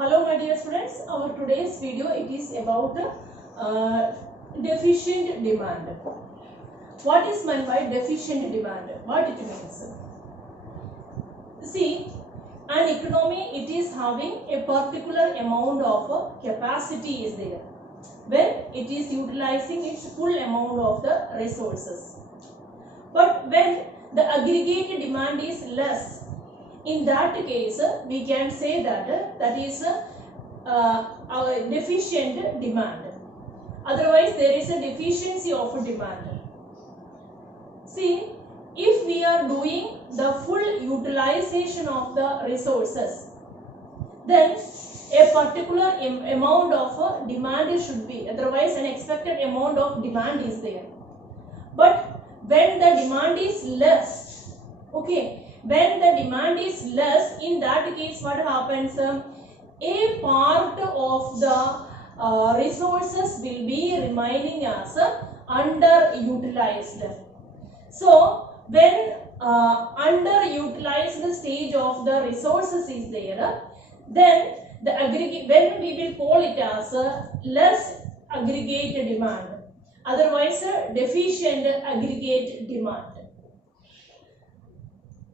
Hello my dear students, our today's video it is about deficient demand. What is meant by deficient demand? What it means? See, an economy it is having a particular amount of capacity is there when it is utilizing its full amount of the resources. But when the aggregate demand is less, in that case we can say that that is our deficient demand. Otherwise there is a deficiency of demand. See, if we are doing the full utilization of the resources, then a particular amount of demand should be, otherwise an expected amount of demand is there. But when the demand is less, okay, when the demand is less, in that case what happens? A part of the resources will be remaining as underutilized. So when underutilized stage of the resources is there, then the aggregate, when we will call it as less aggregate demand, otherwise deficient aggregate demand.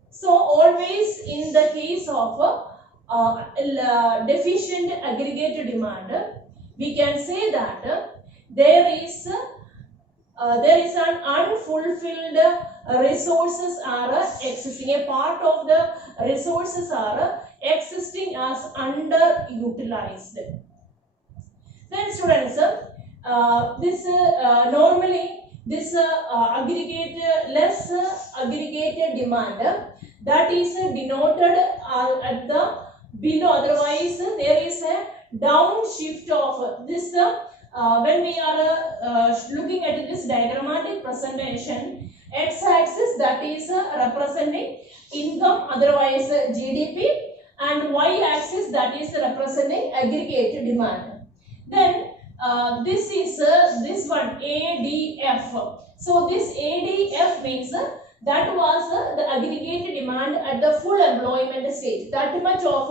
So always in the case of deficient aggregate demand, we can say that there is an unfulfilled resources are existing. A part of the resources are existing as underutilized. Then students, normally this less aggregated demand, that is denoted at the below. Otherwise there is a downshift of this. When we are looking at this diagrammatic presentation, x-axis that is representing income, otherwise GDP, and y-axis that is representing aggregate demand. Then this is this one ADF. So this ADF means that was the aggregate demand at the full employment stage. That much of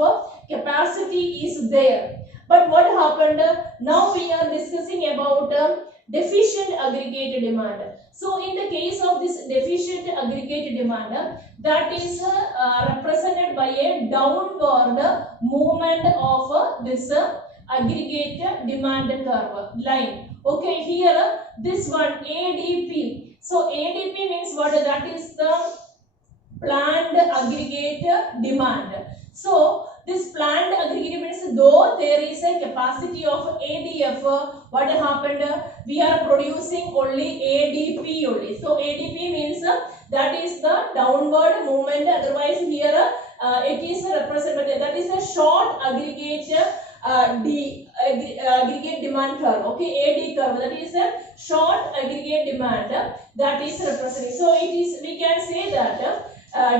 capacity is there. But what happened? Now we are discussing about deficient aggregate demand. So in the case of this deficient aggregate demand, that is represented by a downward movement of this aggregate demand curve line. Okay, here this one ADP. So ADP means what? That is the planned aggregate demand. So this planned aggregate means though there is a capacity of ADF, what happened? We are producing only ADP only. So ADP means that is the downward movement. Otherwise here it is represented, that is a short aggregate aggregate demand curve. Okay, AD curve, that is a short aggregate demand that is representing. So it is, we can say that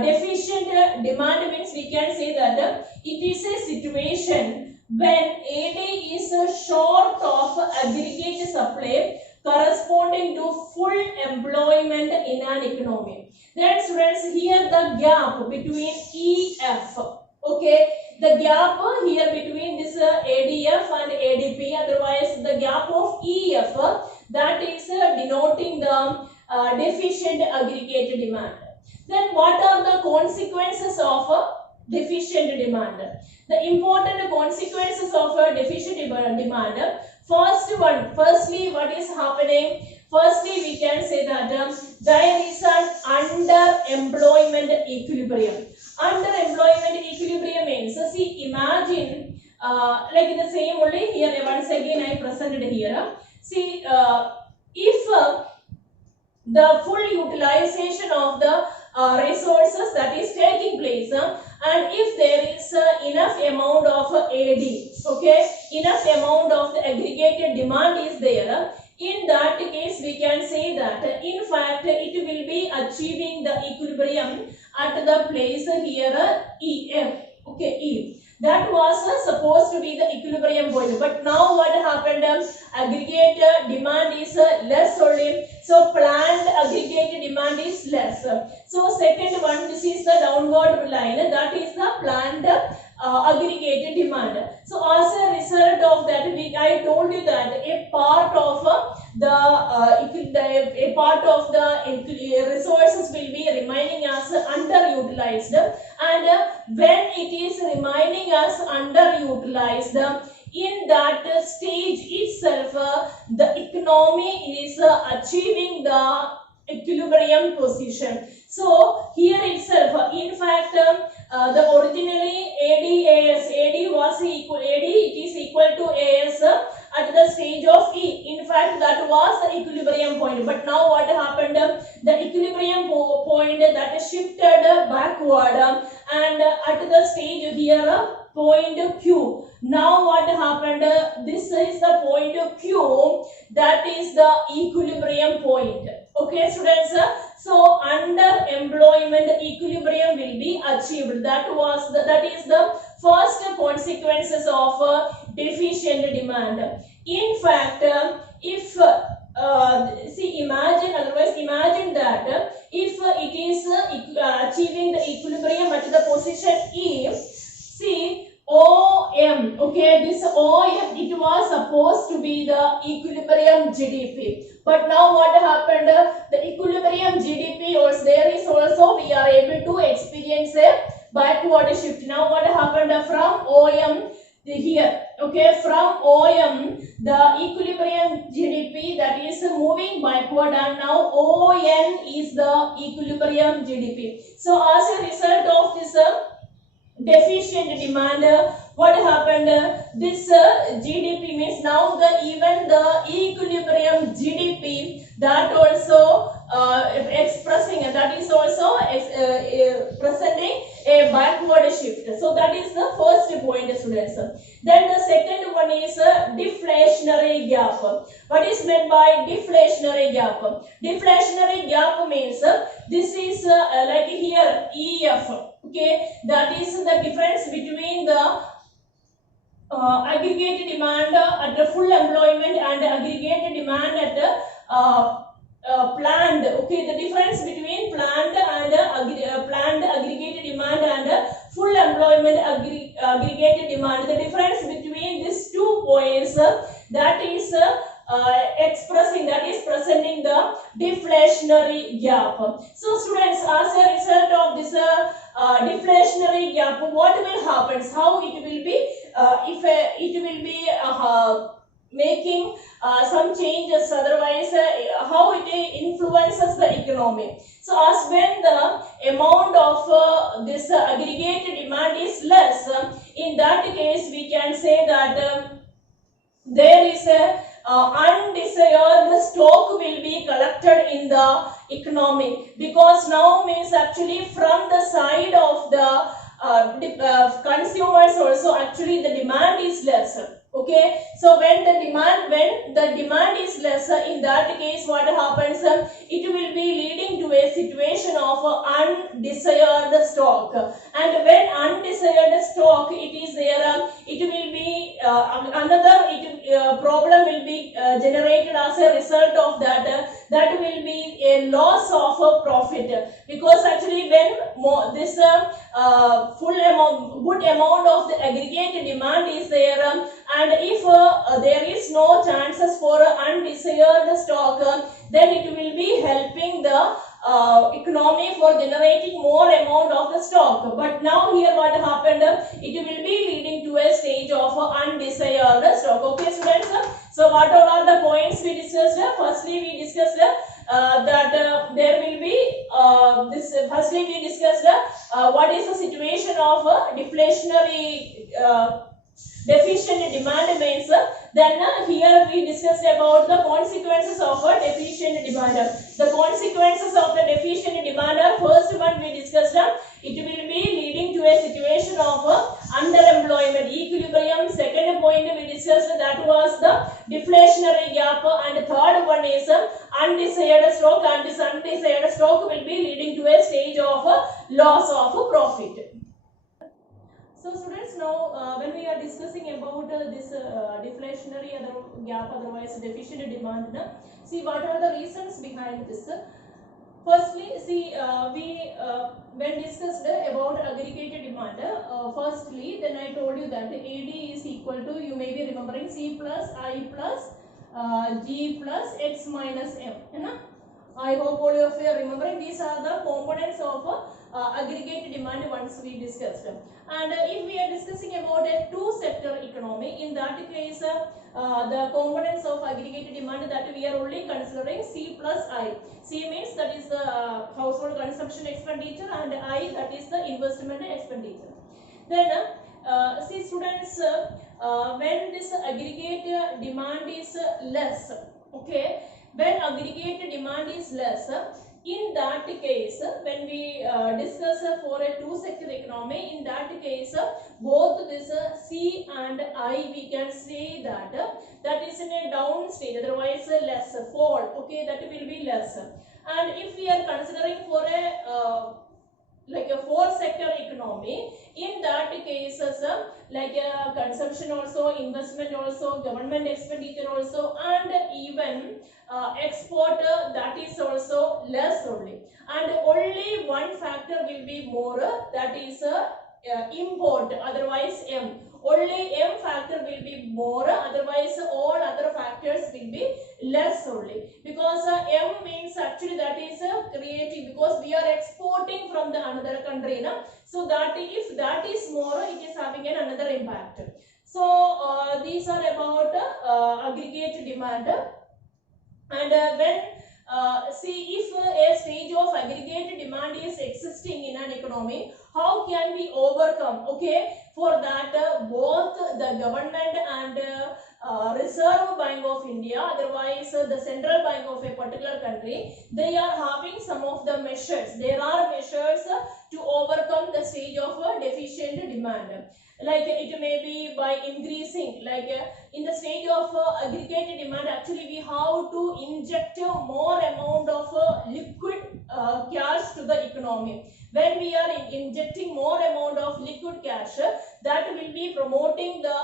deficient demand means we can say that it is a situation when AD is short of aggregate supply corresponding to full employment in an economy. Then students, here the gap between EF, okay, the gap here between this ADF and ADP, otherwise the gap of EF, that is denoting the deficient aggregate demand. Then what are the consequences of deficient demand? The important consequences of deficient demand. Firstly, what is happening? Firstly, we can say that there is an underemployment equilibrium. Underemployment equilibrium means, see, imagine like the same only here. Once again, I presented here. See, if the full utilization of the resources that is taking place, and if there is enough amount of AD, okay, enough amount of the aggregated demand is there, in that case we can say that in fact it will be achieving the equilibrium at the place here EF, okay, E. That was supposed to be the equilibrium point, but now what happened? Aggregate demand is less only, so planned aggregate demand is less. So second one, this is the downward line, that is the planned aggregate demand. So as a result of that, I told you that a part of a part of the resources will be remaining as underutilized, and when it is remaining as underutilized, in that stage itself, the economy is achieving the equilibrium position. So here itself, in fact, the originally AD was equal, AD it is equal to AS at the stage of E. In fact, that was the equilibrium point. But now what happened? The equilibrium point that shifted backward, and at the stage here, point Q. Now what happened? This is the point Q, that is the equilibrium point. Okay, students. So underemployment equilibrium will be achieved. That is the first consequences of deficient demand. In fact, if imagine that if it is achieving the equilibrium at the position E, see OM, okay, this OM, it was supposed to be the equilibrium GDP. But now what happened? The equilibrium GDP, or there is also, we are able to experience a backward shift. Now what happened from OM here? Okay, from OM, the equilibrium GDP, that is moving backward, and now ON is the equilibrium GDP. So as a result of this deficient demand, what happened? This GDP means now even the equilibrium GDP, that also expressing, that is also presenting a backward shift. So that is the first point, students. Then the second one is deflationary gap. What is meant by deflationary gap? Deflationary gap means this is like here EF. Okay, that is the difference between the aggregate demand at the full employment and aggregate demand at the planned. Okay, the difference between planned and planned aggregate demand and full employment aggregate demand. The difference between these 2 points, that is expressing, that is presenting the deflationary gap. So students, as a result of this deflationary gap, what will happen? How it will be? If it will be making some changes, otherwise how it influences the economy. So as when the amount of this aggregate demand is less, in that case we can say that there is a undesired stock will be collected in the economy, because now means actually from the side of the consumers also, actually the demand is less. Okay, so when the demand is less, in that case what happens? It will be leading to a situation of undesired stock, and when undesired stock it is there, it will be another problem will be generated as a result of that. That will be a loss of profit, because actually when this full amount, good amount of the aggregate demand is there, and if there is no chances for undesired stock, then it will be helping the economy for generating more amount of the stock. But now here what happened? It will be leading to a stage of undesired stock. Okay, students. So what all are the points we discussed? Firstly, we discussed that there will be this. Firstly, we discussed what is the situation of deflationary deficient demand means. Then here we discussed about the consequences of deficient demand. The consequences of the deficient demand, first one we discussed, it will be leading to a situation of underemployment equilibrium. Second point we discussed, that was the deflationary gap, and third one is undesired stock, and this undesired stock will be leading to a stage of loss of profit. So students, now when we are discussing about this deflationary gap, otherwise deficient demand, see what are the reasons behind this. Firstly, see, when discussed about aggregated demand, firstly, then I told you that AD is equal to, you may be remembering, C plus I plus G plus X minus M. I hope all of you are remembering. These are the components of aggregate demand once we discussed. And if we are discussing about a two-sector economy, in that case, the components of aggregate demand that we are only considering C plus I. C means that is the household consumption expenditure, and I, that is the investment expenditure. Then see students, when this aggregate demand is less, okay, when aggregate demand is less, in that case, when we discuss for a two-sector economy, in that case, both this C and I, we can say that that is in a down state, otherwise less, fall, okay, that will be less. And if we are considering for a like a four-sector economy, in that cases, like consumption also, investment also, government expenditure also, and even export, that is also less only. And only one factor will be more, that is import, otherwise M. Only M factor will be more, otherwise all other factors will be less only. Because M means actually that is creating, because we are exporting from the another country, na? So that if that is more, it is having another impact. So these are about aggregate demand. And when see, if a stage of aggregate demand is existing in an economy, how can we overcome? Okay, for that both the government and Reserve Bank of India, otherwise the central bank of a particular country, they are having some of the measures. There are measures to overcome the stage of deficient demand. Like it may be by increasing, like in the stage of aggregate demand, actually we have to inject more amount of liquid cash to the economy. When we are injecting more amount of liquid cash, that will be promoting the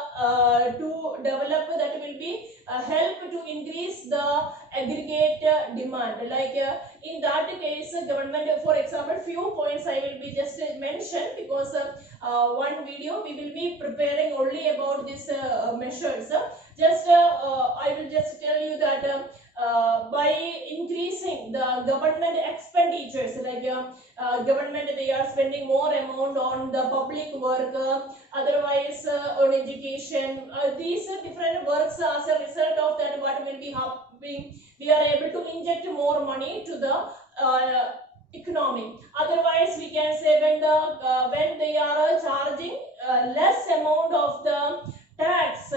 to develop, that will be help to increase the aggregate demand. Like in that case, government, for example, few points I will be just mention, because one video we will be preparing only about this measures. Just I will just tell you that by increasing the government expenditures, like government, they are spending more amount on the public work, otherwise on education, these different works. As a result of that, what will be happening, we are able to inject more money to the economy. Otherwise we can say when they are charging less amount of the tax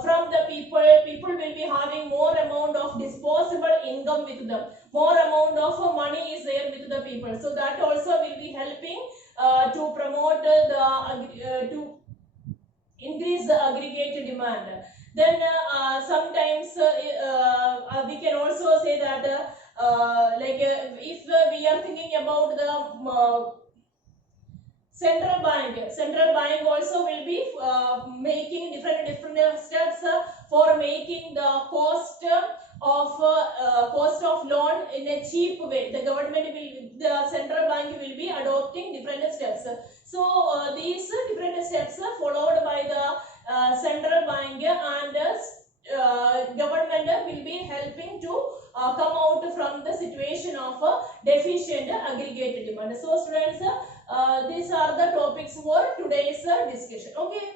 from the people will be having more amount of disposable income with them, more amount of money is there with the people. So that also will be helping to promote the to increase the aggregate demand. Then sometimes we can also say that like if we are thinking about the central bank also will be making different steps for making the cost of loan in a cheap way. The central bank will be adopting different steps. So these different steps are followed by the central bank, and government will be helping to come out from the situation of deficient aggregate demand. So students, these are the topics for today's discussion. Okay.